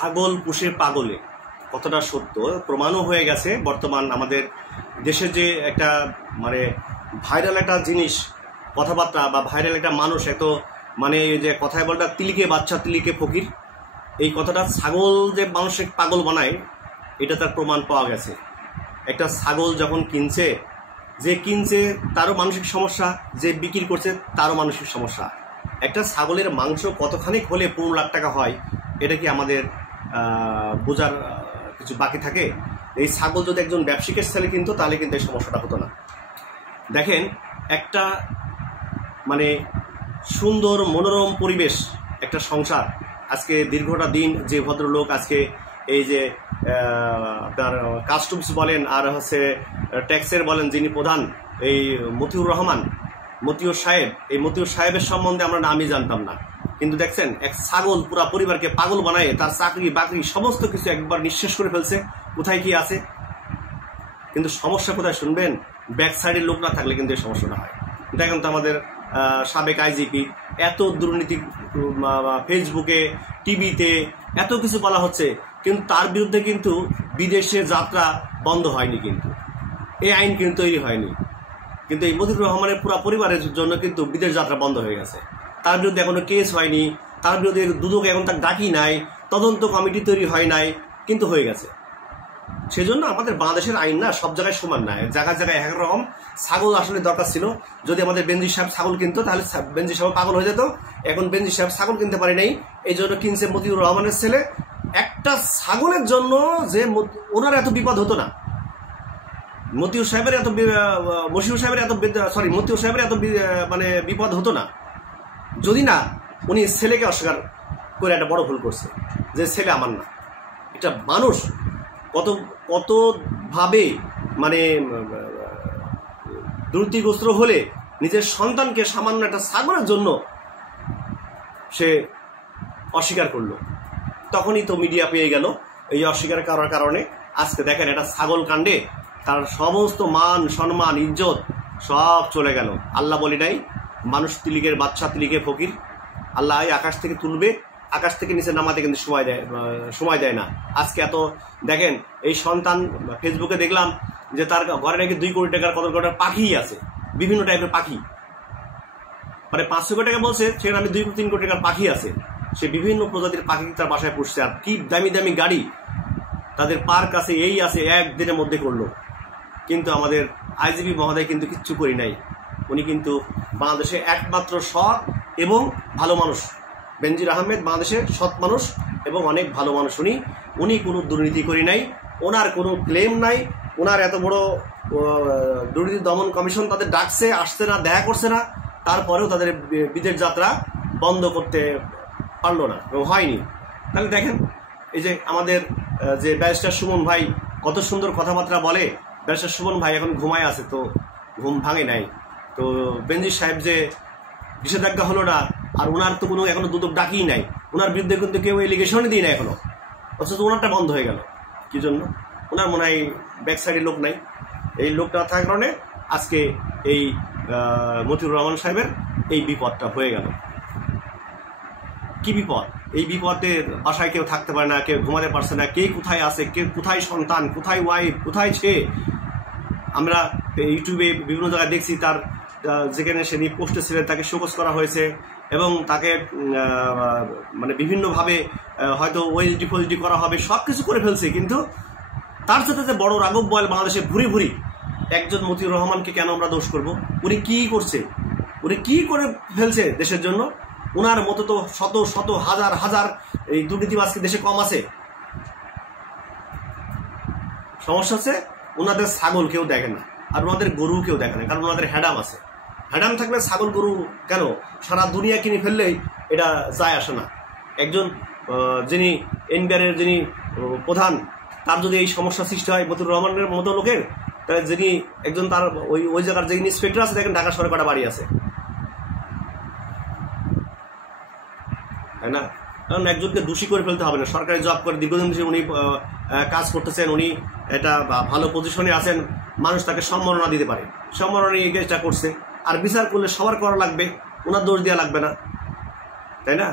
ছাগল পুষে পাগলে কতটা সত্য প্রমাণও হয়ে গেছে। বর্তমান আমাদের দেশে যে একটা মানে ভাইরাল একটা জিনিস কথাবার্তা বা ভাইরাল একটা মানুষ এত মানে যে কথায় বলটা তিলিকে বাচ্চা তিলিকে ফকির, এই কথাটা ছাগল যে মানুষের পাগল বানায় এটা তার প্রমাণ পাওয়া গেছে। একটা ছাগল যখন কিনছে, যে কিনছে তারও মানসিক সমস্যা, যে বিক্রি করছে তারও মানসিক সমস্যা। একটা ছাগলের মাংস কতখানি হলে 15 লাখ টাকা হয় এটা কি আমাদের বোঝার কিছু বাকি থাকে? এই ছাগল যদি একজন ব্যবসায়িকের ছেলে কিনতো তাহলে কিন্তু এই সমস্যাটা হতো না। দেখেন, একটা মানে সুন্দর মনোরম পরিবেশ, একটা সংসার, আজকে দীর্ঘটা দিন যে ভদ্রলোক আজকে এই যে আপনার কাস্টমস বলেন আর হচ্ছে ট্যাক্সের বলেন যিনি প্রধান, এই মতিউর রহমান, মতিউর সাহেব, এই মতিউর সাহেবের সম্বন্ধে আমরা নামই জানতাম না, কিন্তু দেখছেন এক ছাগল পুরা পরিবারকে পাগল বানায় তার চাকরি বাকরি সমস্ত কিছু একবার নিঃশেষ করে ফেলছে। কোথায় কি আছে? কিন্তু সমস্যা কোথায় শুনবেন? ব্যাক সাইডের লোক না থাকলে কিন্তু এই সমস্যাটা হয়। দেখেন তো আমাদের সাবেক আইজিপি এত দুর্নীতি, ফেসবুকে টিভিতে এত কিছু বলা হচ্ছে, কিন্তু তার বিরুদ্ধে কিন্তু বিদেশে যাত্রা বন্ধ হয়নি, কিন্তু এই আইন কিন্তু তৈরি হয়নি। কিন্তু এই মতিউর রহমানের পুরো পরিবারের জন্য কিন্তু বিদেশ যাত্রা বন্ধ হয়ে গেছে। তার বিরুদ্ধে এখনো কেস হয়নি, তার বিরুদ্ধে দুদক এখন তার ডাকি নাই, তদন্ত কমিটি তৈরি হয় নাই, কিন্তু হয়ে গেছে। সেজন্য আমাদের বাংলাদেশের আইন না সব জায়গায় সমান নয়, জায়গায় জায়গায় এক রকম। ছাগল আসলে দরকার ছিল, যদি আমাদের বেনজির সাহেব ছাগল কিনতো তাহলে বেনজির সাহেব পাগল হয়ে যেত। এখন বেনজির সাহেব ছাগল কিনতে পারে নাই, এই জন্য কিনছে মতিউর রহমানের ছেলে। একটা ছাগলের জন্য যে ওনার এত বিপদ হতো না, মতিউর সাহেবের এত মতিউর সাহেবের এত মানে বিপদ হতো না যদি না উনি ছেলেকে অস্বীকার করে একটা বড় ভুল করছে, যে ছেলে আমার না। এটা মানুষ কতভাবে মানে দুর্নীতিগ্রস্ত হলে নিজের সন্তানকে সামান্য একটা ছাগলের জন্য সে অস্বীকার করলো, তখনই তো মিডিয়া পেয়ে গেল। এই অস্বীকার করার কারণে আজকে দেখেন একটা ছাগল কাণ্ডে তার সমস্ত মান সম্মান ইজ্জত সব চলে গেল। আল্লাহ বলি নাই মানুষ তিলিকের বাচ্চা তিলিকে ফকির, আল্লাহ আকাশ থেকে তুলবে, আকাশ থেকে নিচে নামাতে কিন্তু সময় দেয় না। আজকে এত দেখেন এই সন্তান, ফেসবুকে দেখলাম যে তার ঘরে নাকি 2 কোটি টাকার কত কটা পাখি আছে, বিভিন্ন টাইপের পাখি, মানে 500 কোটি টাকা বলছে, সেখানে আমি 2-3 কোটি টাকার পাখি আছে। সে বিভিন্ন প্রজাতির পাখি তার বাসায় পুষছে, আর কি দামি দামি গাড়ি, তাদের পার্ক আছে, এই আছে, একদিনের মধ্যে করলো। কিন্তু আমাদের আইজিপি মহোদয় কিন্তু কিচ্ছু করি নাই। উনি কিন্তু বাংলাদেশে একমাত্র সৎ এবং ভালো মানুষ। বেনজির আহমেদ বাংলাদেশের সৎ মানুষ এবং অনেক ভালো মানুষ। উনি কোনো দুর্নীতি করি নাই, ওনার কোনো ক্লেম নাই। ওনার এত বড় দুর্নীতি দমন কমিশন তাদের ডাকছে, আসছে না, দেখা করছে না, তারপরেও তাদের বিদেশ যাত্রা বন্ধ করতে পারলো না এবং হয়নি। তাহলে দেখেন এই যে আমাদের যে ব্যারিস্টার সুমন ভাই কত সুন্দর কথাবার্তা বলে, ব্যারিস্টার সুমন ভাই এখন ঘুমায় আছে, তো ঘুম ভাঙে নাই। তো বেনজির সাহেব যে নিষেধাজ্ঞা হলো না, আর ওনার তো কোনো এখনো দুদক ডাকিই নাই, ওনার বিরুদ্ধে কিন্তু কেউ এলিগেশনই দিই না এখনো, অথচ ওনারটা বন্ধ হয়ে গেল। কি জন্য? ওনার মনে হয় ব্যাক সাইডে লোক নাই। এই লোকটা থাকার কারণে আজকে এই মতিউর রহমান সাহেবের এই বিপদটা হয়ে গেল। কি বিপদ? এই বিপদের বাসায় কেউ থাকতে পারে না, কেউ ঘুমাতে পারছে না, কে কোথায় আছে, কে কোথায় সন্তান, কোথায় ওয়াইফ, কোথায় ছে। আমরা ইউটিউবে বিভিন্ন জায়গায় দেখছি তার যেখানে সে পোস্টে ছিলেন তাকে শোকজ করা হয়েছে এবং তাকে মানে বিভিন্নভাবে হয়তো ওএসডি ফোএসডি করা হবে, সব কিছু করে ফেলছে। কিন্তু তার সাথে যে বড় রাঘব বয়াল বাংলাদেশে ভুরি ভুরি একজন মতিউর রহমানকে কেন আমরা দোষ করব? উনি কি করছে? উনি কি করে ফেলছে দেশের জন্য? ওনার মতো তো শত শত হাজার হাজার এই দুর্নীতিবাজকে দেশে কম আছে। সমস্যা হচ্ছে ওনাদের ছাগল কেউ দেখে না, আর ওনাদের গরু কেউ দেখে না, কারণ ওনাদের হ্যাডাম আছে। হ্যাডাম থাকলে ছাগল গরু কেন সারা দুনিয়া কিনে ফেললেই এটা যায় আসে না। একজন যিনি এনবিআরের যিনি প্রধান, তার যদি এই সমস্যা সৃষ্টি হয় মতিউর রহমানের মতো লোকের, তাহলে যিনি একজন তার ওই জায়গার যে ইন্সপেক্টর আছে, দেখেন ঢাকা শহরে কটা বাড়ি আছে, তাই না? কারণ একজনকে দোষী করে ফেলতে হবে না। সরকারি জব করে দীর্ঘদিন ধরে উনি কাজ করতেছেন, উনি একটা ভালো পজিশনে আছেন, মানুষ তাকে সম্মাননা দিতে পারে, সম্মাননা এই কাজটা করছে। আর বিচার করলে সবার করা লাগবে, ওনার দোষ দেওয়া লাগবে না, তাই না?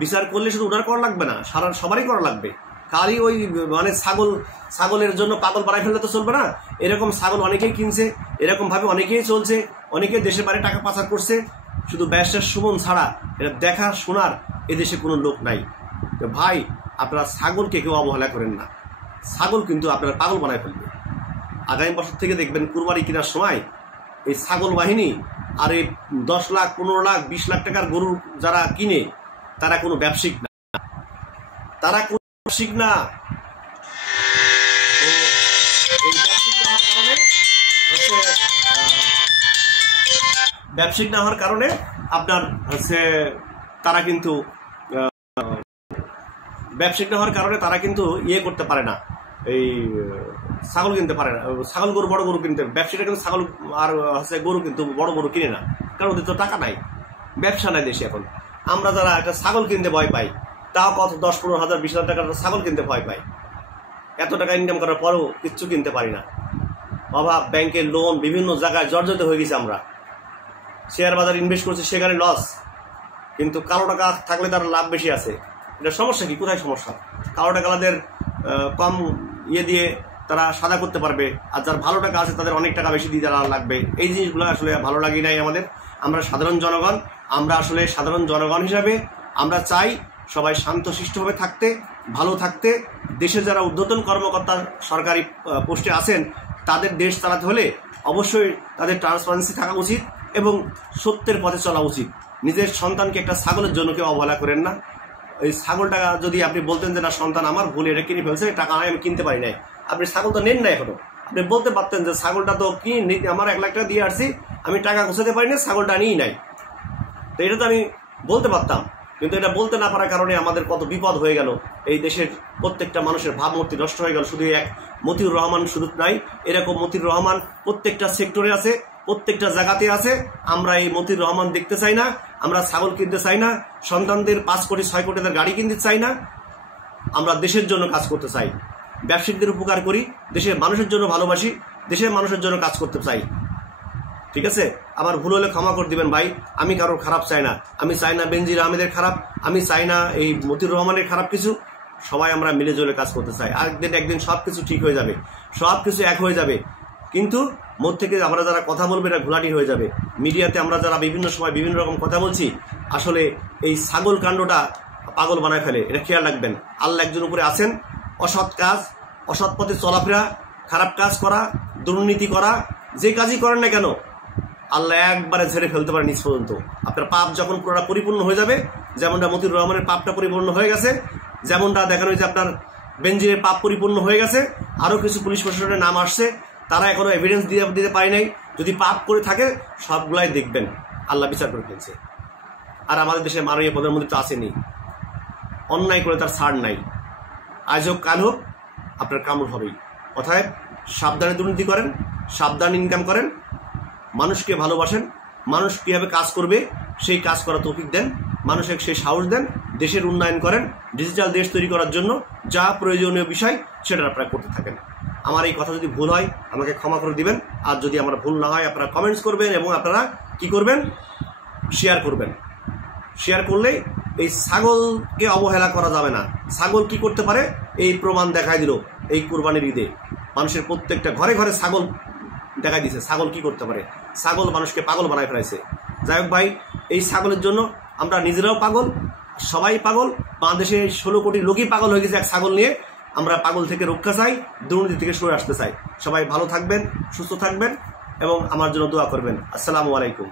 বিচার করলে শুধু ওনার করা লাগবে না, সবারই করা লাগবে। খালি ওই মানে ছাগলের জন্য পাগল বানাই ফেললে তো চলবে না। এরকম ছাগল অনেকেই কিনছে, এরকম ভাবে অনেকেই চলছে, অনেকেই দেশের বাইরে টাকা পাচার করছে। শুধু ব্যারিস্টার সুমন ছাড়া এটা দেখা শোনার এদেশে কোনো লোক নাই। তো ভাই, আপনারা ছাগলকে কেউ অবহেলা করেন না। ছাগল কিন্তু আপনারা পাগল বানায় ফেলবে। আগামী বছর থেকে দেখবেন কুরবানি কেনার সময় এই ছাগল বাহিনী আর এই 10 লাখ 15 লাখ 20 লাখ টাকার গরু যারা কিনে তারা কোনো ব্যবসায়িক না, তারা কোনো ব্যবসায়িক না। ব্যবসায়িক না হওয়ার কারণে আপনার হচ্ছে তারা কিন্তু ব্যবসায়িক না হওয়ার কারণে তারা কিন্তু ইয়ে করতে পারে না, এই ছাগল কিনতে পারে না। ছাগল গরু বড় গরু কিনতে, ব্যবসায়ীরা কিন্তু ছাগল আর হচ্ছে গরু কিন্তু বড় গরু কিনে না, কারণ ওদের তো টাকা নাই, ব্যবসা নাই দেশে। এখন আমরা যারা একটা ছাগল কিনতে ভয় পাই, তাও কত 10-15 হাজার 20 হাজার টাকার ছাগল কিনতে ভয় পাই। এত টাকা ইনকাম করার পরেও কিচ্ছু কিনতে পারি না। অভাব, ব্যাংকের লোন, বিভিন্ন জায়গায় জর্জরিত হয়ে গেছে। আমরা শেয়ার বাজার ইনভেস্ট করছি, সেখানে লস। কিন্তু কালো টাকা থাকলে তার লাভ বেশি আছে। এটা সমস্যা কি? কোথায় সমস্যা? কালো টাকাদের কম ইয়ে দিয়ে তারা সাদা করতে পারবে, আর যার ভালো টাকা আছে তাদের অনেক টাকা বেশি দিয়ে তারা লাগবে। এই জিনিসগুলো আসলে ভালো লাগে নাই আমাদের। আমরা সাধারণ জনগণ, আমরা আসলে সাধারণ জনগণ হিসাবে আমরা চাই সবাই শান্তশিষ্টভাবে থাকতে, ভালো থাকতে। দেশে যারা ঊর্ধ্বতন কর্মকর্তা সরকারি পোস্টে আছেন তাদের দেশ চালাতে হলে অবশ্যই তাদের ট্রান্সপারেন্সি থাকা উচিত এবং সত্যের পথে চলা উচিত। নিজের সন্তানকে একটা ছাগলের জন্য কেউ অবহেলা করেন না। এই ছাগলটা যদি আপনি বলতেন যে না সন্তান আমার ভুল, এটা কিনে ফেলছে, টাকা নাই, আমি কিনতে পারি নাই, আপনি ছাগল তো নেন না এখনো। আপনি বলতে পারতেন যে ছাগলটা তো কিনে আমার 1 লাখ টাকা দিয়ে আসছি, আমি টাকা ঘুষাতে পারি না, ছাগলটা নিই নাই। তো এটা তো আমি বলতে পারতাম, কিন্তু এটা বলতে না পারার কারণে আমাদের কত বিপদ হয়ে গেল। এই দেশের প্রত্যেকটা মানুষের ভাবমূর্তি নষ্ট হয়ে গেল। শুধু এক মতিউর রহমান শুধু নাই, এরকম মতিউর রহমান প্রত্যেকটা সেক্টরে আছে, প্রত্যেকটা জায়গাতে আছে। আমরা এই মতিউর রহমান দেখতে চাই না। আমরা ছাগল কিনতে চাই না, সন্তানদের 5 কোটি 6 কোটিদের গাড়ি কিনতে চাই না। আমরা দেশের জন্য কাজ করতে চাই, ব্যবসায়িকদের উপকার করি, দেশের মানুষের জন্য ভালোবাসি, দেশের মানুষের জন্য কাজ করতে চাই। ঠিক আছে? আমার ভুল হলে ক্ষমা করে দিবেন ভাই। আমি কারোর খারাপ চাই না। আমি চাই না বেনজির আহমেদের খারাপ, আমি চাই না এই মতিউর রহমানের খারাপ কিছু। সবাই আমরা মিলে জলে কাজ করতে চাই। একদিন সবকিছু ঠিক হয়ে যাবে, সবকিছু এক হয়ে যাবে। কিন্তু মধ্যে থেকে আমরা যারা কথা বলবো এটা ঘোলাটি হয়ে যাবে। মিডিয়াতে আমরা যারা বিভিন্ন সময় বিভিন্ন রকম কথা বলছি, আসলে এই ছাগল কাণ্ডটা পাগল বানায় ফেলে। এটা খেয়াল রাখবেন। আল্লাহ একজন উপরে আছেন। অসৎ কাজ, অসৎ পথে চলাফেরা, খারাপ কাজ করা, দুর্নীতি করা, যে কাজই করেন না কেন আল্লাহ একবারে ঝেড়ে ফেলতে পারে নিজ পর্যন্ত। আপনার পাপ যখন পুরোটা পরিপূর্ণ হয়ে যাবে, যেমনটা মতিউর রহমানের পাপটা পরিপূর্ণ হয়ে গেছে, যেমনটা দেখানো হয়েছে আপনার বেনজিরের পাপ পরিপূর্ণ হয়ে গেছে। আরও কিছু পুলিশ প্রশাসনের নাম আসছে, তারা এখনো এভিডেন্স দিতে পারে নাই। যদি পাপ করে থাকে সবগুলাই দেখবেন আল্লাহ বিচার করে ফেলছে। আর আমাদের দেশে মাননীয় প্রধানমন্ত্রী তো আসেনি, অন্যায় করে তার ছাড় নাই। আজ হোক কাল হোক আপনার কামড় হবেই। অতএব সাবধানে দুর্নীতি করেন, সাবধানে ইনকাম করেন, মানুষকে ভালোবাসেন, মানুষ কীভাবে কাজ করবে সেই কাজ করা তৌফিক দেন, মানুষকে সেই সাহস দেন, দেশের উন্নয়ন করেন। ডিজিটাল দেশ তৈরি করার জন্য যা প্রয়োজনীয় বিষয় সেটা আপনারা করতে থাকেন। আমার এই কথা যদি ভুল হয় আমাকে ক্ষমা করে দিবেন। আর যদি আমার ভুল না হয় আপনারা কমেন্টস করবেন এবং আপনারা কি করবেন? শেয়ার করবেন। শেয়ার করলেই এই ছাগলকে অবহেলা করা যাবে না। ছাগল কি করতে পারে এই প্রমাণ দেখাই দিল এই কুরবানির ঈদে। মানুষের প্রত্যেকটা ঘরে ঘরে ছাগল দেখাই দিছে। ছাগল কি করতে পারে? ছাগল মানুষকে পাগল বানায় ফেলাইছে। যাই হোক ভাই, এই ছাগলের জন্য আমরা নিজেরাও পাগল, সবাই পাগল। বাংলাদেশে 16 কোটি লোকই পাগল হয়ে গেছে এক ছাগল নিয়ে। আমরা পাগল থেকে রক্ষা চাই, দুর্নীতি থেকে সরে আসতে চাই। সবাই ভালো থাকবেন, সুস্থ থাকবেন এবং আমার জন্য দোয়া করবেন। আসসালামু আলাইকুম।